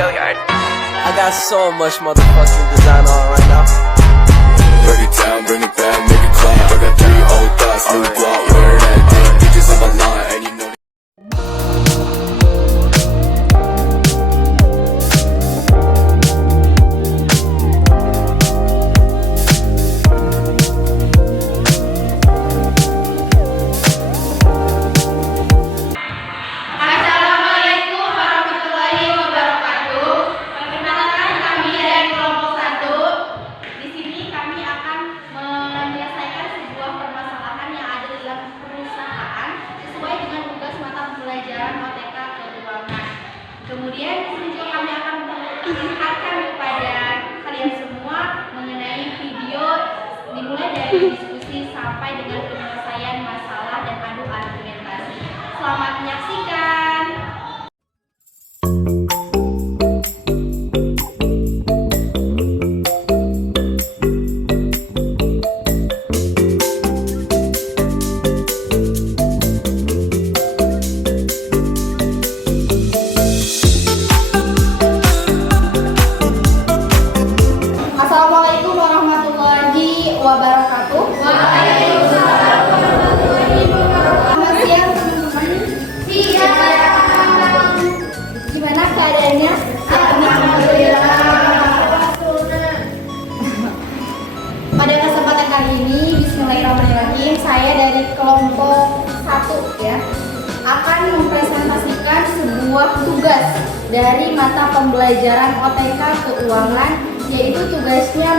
I got so much motherfucking design on right now. Break it down, bring it back, make it clap. I got 3 old thoughts, new guap, where that dick, bitches on my line, and you know. Kemudian di sini juga kami akan memperlihatkan kepada kalian semua mengenai video dimulai dari diskusi sampai dengan penyelesaian masalah dan adu argumentasi. Selamat menyaksikan. Assalamualaikum warahmatullahi wabarakatuh. Waalaikumsalam warahmatullahi wabarakatuh. Selamat siang teman-teman. Siang. Gimana keadaannya? Alhamdulillah. Pada kesempatan kali ini, bismillahirrahmanirrahim, saya dari kelompok 1 ya akan mempresentasikan sebuah tugas dari mata pembelajaran OTK Keuangan, yaitu tugasnya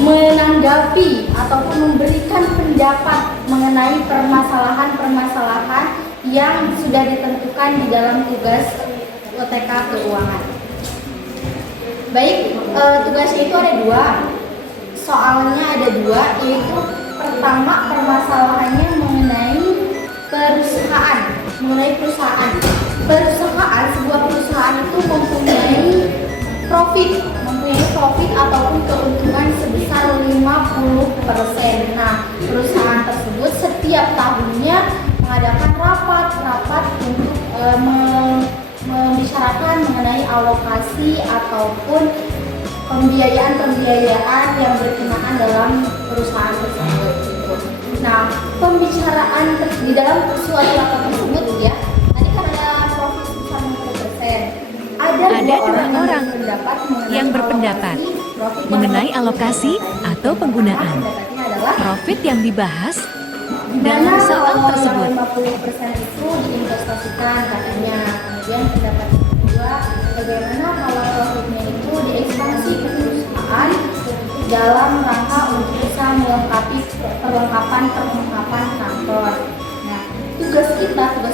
menanggapi ataupun memberikan pendapat mengenai permasalahan-permasalahan yang sudah ditentukan di dalam tugas OTK Keuangan. Baik, tugasnya itu ada 2, soalnya ada 2, yaitu pertama permasalahannya mengenai perusahaan. Sebuah perusahaan itu mempunyai profit ataupun keuntungan sebesar 50%. Nah, perusahaan tersebut setiap tahunnya mengadakan rapat untuk membicarakan mengenai alokasi ataupun pembiayaan yang berkenaan dalam perusahaan tersebut. Nah, pembicaraan di dalam suatu rapat tersebut ya, tadi kan ada profit sebesar 50%. Ada 2 orang yang berpendapat mengenai alokasi atau penggunaan profit yang dibahas dalam soal tersebut. 50% itu diinvestasikan katanya. Kemudian pendapat kedua, bagaimana kalau profitnya itu diekspansi ke perusahaan dalam rangka untuk bisa melengkapi perlengkapan kantor. Nah, tugas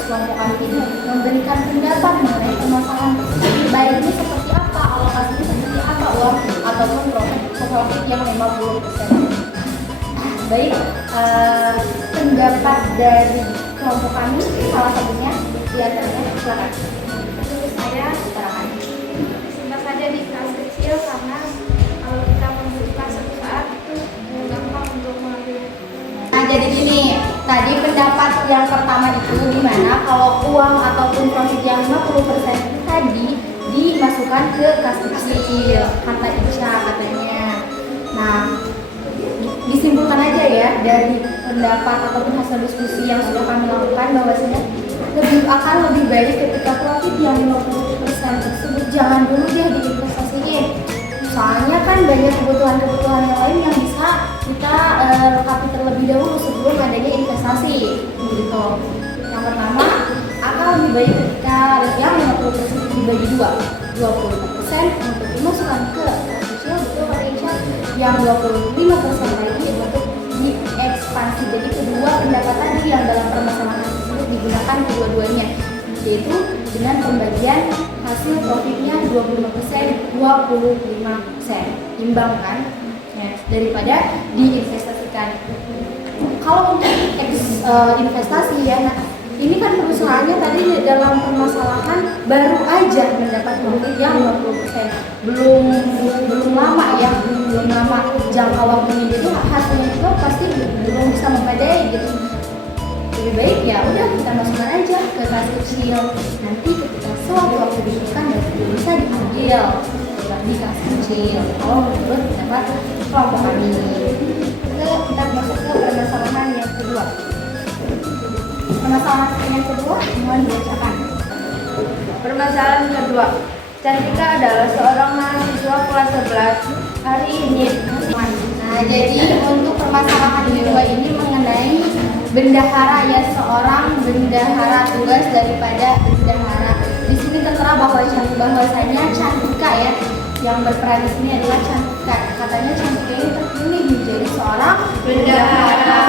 kelompok kami ini memberikan pendapat mengenai permasalahan tersebut. Baiknya seperti apa, alokasinya seperti apa, uang ataupun profit yang 50%. Baik, pendapat dari kelompok kami salah satunya di antaranya, silakan. Saya singkat saja di kelas kecil, karena kalau kita membutuhkan suatu saat itu gampang untuk mengambil. Nah, jadi gini, tadi pendapat yang pertama itu gimana kalau uang ataupun profit yang 50% itu tadi dimasukkan ke kas kecil, kata Isya katanya. Nah, disimpulkan aja ya dari pendapat ataupun hasil diskusi yang sudah kami lakukan bahwasanya akan lebih baik ketika profit yang 50% tersebut jangan dulu dia diinvestasiin. Soalnya kan banyak kebutuhan yang lain yang bisa kita lengkapi terlebih dahulu sebelum adanya investasi gitu. Yang pertama, akan lebih baik ketika yang 50% dibagi 2, 20% untuk dimasukkan ke kas sosial, betul Pak Insya, yang 25% lagi untuk diekspansi. Jadi kedua pendapat tadi yang dalam permasalahan tersebut digunakan kedua-duanya, yaitu dengan pembagian hasil profitnya 25%, 25%, imbang kan ya, daripada diinvestasikan. Kalau untuk investasi ya, nah, ini kan perusahaannya tadi dalam permasalahan baru aja mendapat profit yang 50%, belum lama ya, belum lama jangka waktunya, jadi hasilnya juga pasti belum bisa memadai gitu. Lebih baik ya udah kita masukkan aja ke kas kecil, nanti ketika di kelas kecil. Kalau menurut pendapat kelompok kami. Kita masuk ke permasalahan yang kedua. Permasalahan yang kedua mohon dibacakan. Permasalahan kedua, Cantika adalah seorang mahasiswa kelas 11 hari ini. Nah, jadi untuk permasalahan kedua ini mengenai bendahara, ya, seorang bendahara, tugas daripada bendahara. Di sini tertera bahwasanya Cantika, ya, yang berperan di sini adalah Cantika. Katanya Cantika ini terpilih menjadi seorang bendahara.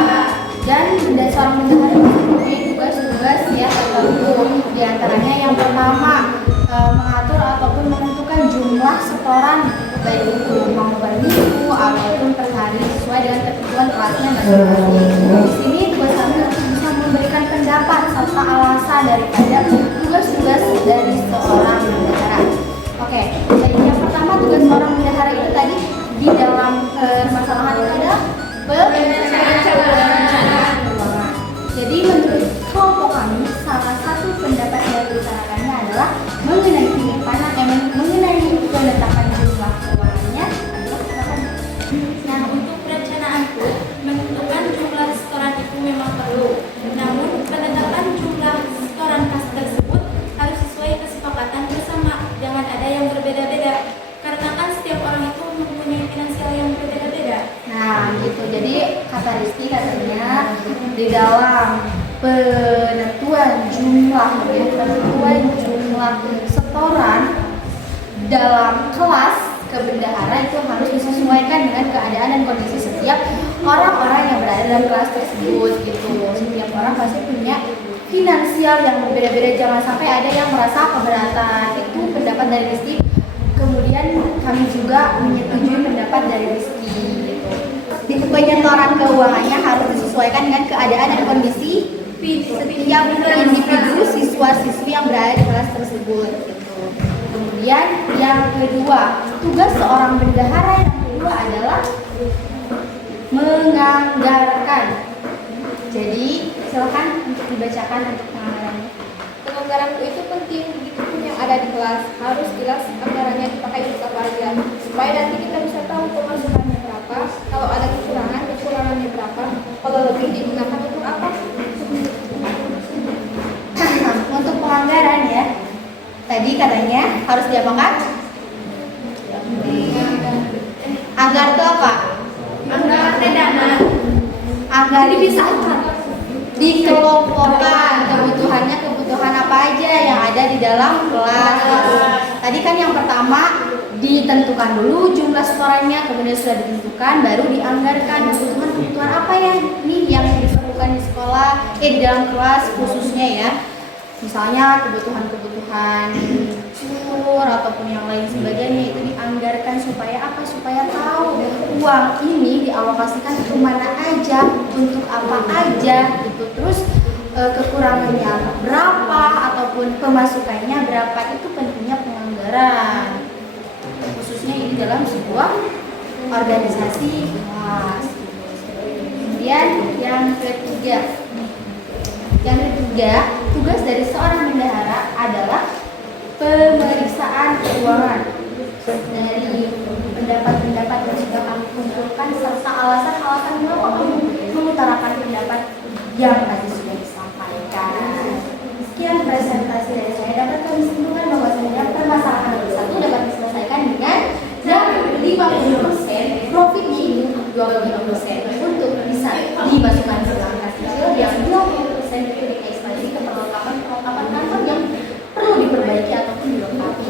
Dan seorang bendahara mempunyai tugas-tugas ya tertentu. Di antaranya yang pertama, mengatur ataupun menentukan jumlah setoran, baik itu uang per minggu ataupun per hari sesuai dengan ketentuan kelasnya masing-masing. Di sini tugas kami untuk bisa memberikan pendapat serta alasan daripada tugas-tugas dari seorang bendahara. Oke, jadi yang pertama tugas seorang bendahara itu tadi di dalam permasalahan itu ada perencanaan keuangan. Jadi menurut kelompok kami, salah satu pendapat yang diutarakannya adalah mengenai penetapan jumlah keuangannya adalah Nah, untuk perencanaan itu, menentukan jumlah setoran itu memang perlu. Namun, penetapan jumlah setoran kas tersebut harus sesuai kesepakatan bersama, jangan ada yang berbeda-beda. Karena kan setiap orang itu mempunyai finansial yang berbeda-beda. Nah, gitu. Jadi kata Rizky katanya di dalam penentuan jumlah setoran dalam kelas kebendahara itu harus disesuaikan dengan keadaan dan kondisi setiap orang-orang yang berada dalam kelas tersebut gitu. Setiap orang pasti punya finansial yang berbeda-beda, jangan sampai ada yang merasa keberatan. Itu pendapat dari Rizky. Kemudian kami juga menyetujui pendapat dari Rizky gitu. Di penyetoran keuangannya harus disesuaikan dengan keadaan dan kondisi setiap individu siswa-siswi yang berada di kelas tersebut gitu. Kemudian yang kedua, tugas seorang bendahara yang kedua adalah menganggarkan. Jadi silakan untuk dibacakan untuk penganggarannya. Penganggaran itu penting, begitupun yang ada di kelas. Harus jelas anggarannya dipakai untuk apa aja, supaya nanti kita bisa tahu pemasukannya berapa, kalau ada kekurangannya berapa, kalau lebih digunakan untuk apa. Untuk penganggaran, ya, tadi katanya harus diapakan? Anggar itu apa? Anggaran dana. Anggar bisa dikelompokkan kebutuhan apa aja yang ada di dalam kelas gitu. Tadi kan yang pertama ditentukan dulu jumlah setorannya, kemudian sudah ditentukan baru dianggarkan kebutuhan apa ya nih yang diperlukan di sekolah, di dalam kelas khususnya, ya. Misalnya kebutuhan sur ataupun yang lain sebagainya itu dianggarkan supaya apa? Supaya tahu uang ini dialokasikan kemana aja, untuk apa aja gitu. Terus kekurangannya berapa ataupun pemasukannya berapa, itu pentingnya penganggaran. Khususnya ini dalam sebuah organisasi kelas. Kemudian yang ketiga, tugas dari seorang bendahara adalah pemeriksaan keuangan dari pendapat-pendapat yang sudah kami kumpulkan serta alasan-alasan mengapa kami mengutarakan pendapat yang tadi sudah disampaikan. Sekian presentasi dari saya. Dapat kami simpulkan bahwasanya permasalahan nomor 1 dapat diselesaikan dengan 50% profitnya itu 25% untuk bisa dimasukkan ke kas kecil, yang 20% itu diekspansi ke perlengkapan kantor yang perlu diperbaiki ataupun dilengkapi.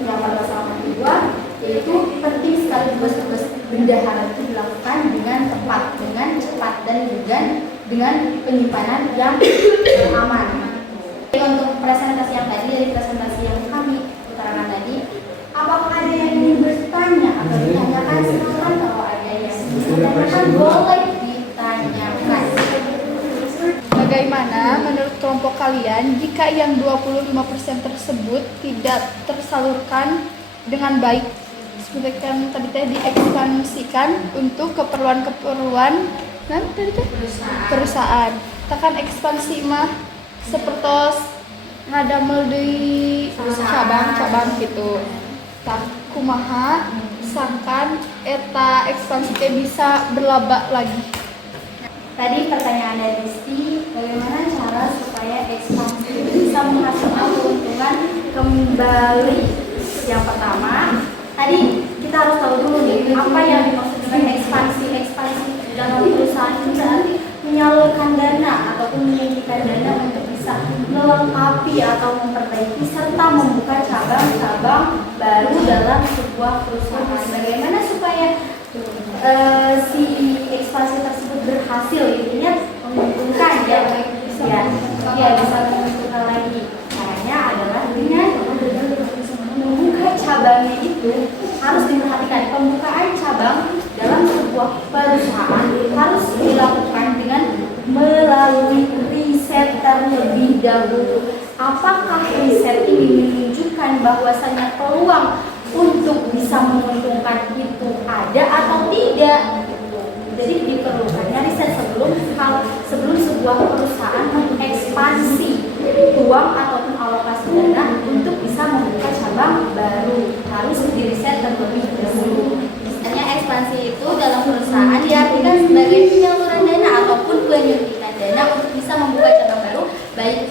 Yang permasalahan kedua yaitu penting sekali tugas-tugas bendahara itu dilakukan dengan tepat, dengan cepat, dan dengan penyimpanan yang aman. Untuk presentasi yang tadi, dari presentasi yang kami utarakan tadi, apakah ada yang ingin bertanya atau ditanyakan? Silakan, kalau ada yang ditanyakan boleh ditanyakan. Bagaimana menurut kelompok kalian jika yang 25% tersebut tidak tersalurkan dengan baik? Seperti yang tadi diekspansikan untuk keperluan perusahaan. Tekan ekspansi mah sepertos ngadamel di cabang-cabang gitu. Tak kumaha sangkan eta ekspansi teh bisa berlaba lagi. Tadi pertanyaan dari Rizky, bagaimana cara supaya ekspansi itu bisa menghasilkan keuntungan kembali? Yang pertama, tadi kita harus tahu dulu nih, apa yang dimaksud dengan ekspansi. Ekspansi dalam perusahaan itu berarti menyalurkan dana ataupun meninggikan dana untuk bisa melengkapi atau memperbaiki serta membuka cabang-cabang baru dalam sebuah perusahaan. Bagaimana supaya si ekspansi tersebut berhasil, intinya menguntungkan ya bisa menguntungkan lagi. Caranya adalah dengan membuka cabangnya itu harus diperhatikan. Pembukaan cabang dalam sebuah perusahaan harus dilakukan dengan melalui riset terlebih dahulu. Apakah riset ini menunjukkan bahwasannya peluang untuk bisa menguntungkan itu ada atau tidak? Jadi diperlukannya riset sebelum sebuah perusahaan mengekspansi uang ataupun alokasi dana untuk bisa membuka cabang baru, harus diriset terlebih dahulu. Misalnya ekspansi itu dalam perusahaan diartikan sebagai penyaluran dana ataupun penyuntikan dana untuk bisa membuka cabang baru, baik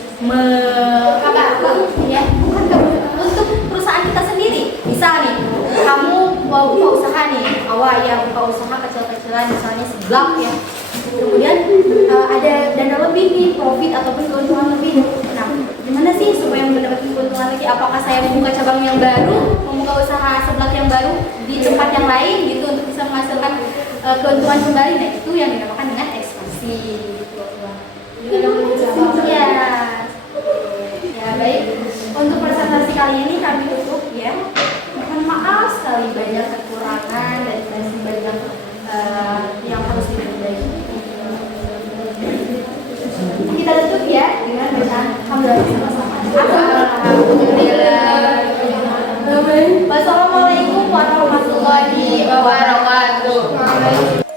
untuk perusahaan kita sendiri. Misal nih, kamu mau buka usaha nih, buka usaha kecil-kecilan, misalnya seblak ya. Kemudian ada dana lebih nih, profit ataupun keuntungan lebih. Nah, gimana sih supaya mendapatkan keuntungan lagi? Apakah saya membuka cabang yang baru, membuka usaha seblak yang baru di tempat yang lain gitu untuk bisa menghasilkan keuntungan kembali? Nah, itu yang dinamakan dengan ekspansi. Ya baik. Untuk presentasi kali ini kami tutup ya. Mohon maaf sekali banyak kekurangan dan masih banyak yang harus diperbaiki. Kita tutup ya dengan bacaan hamdalah bersama-sama. Alhamdulillah. Wassalamualaikum warahmatullahi wabarakatuh.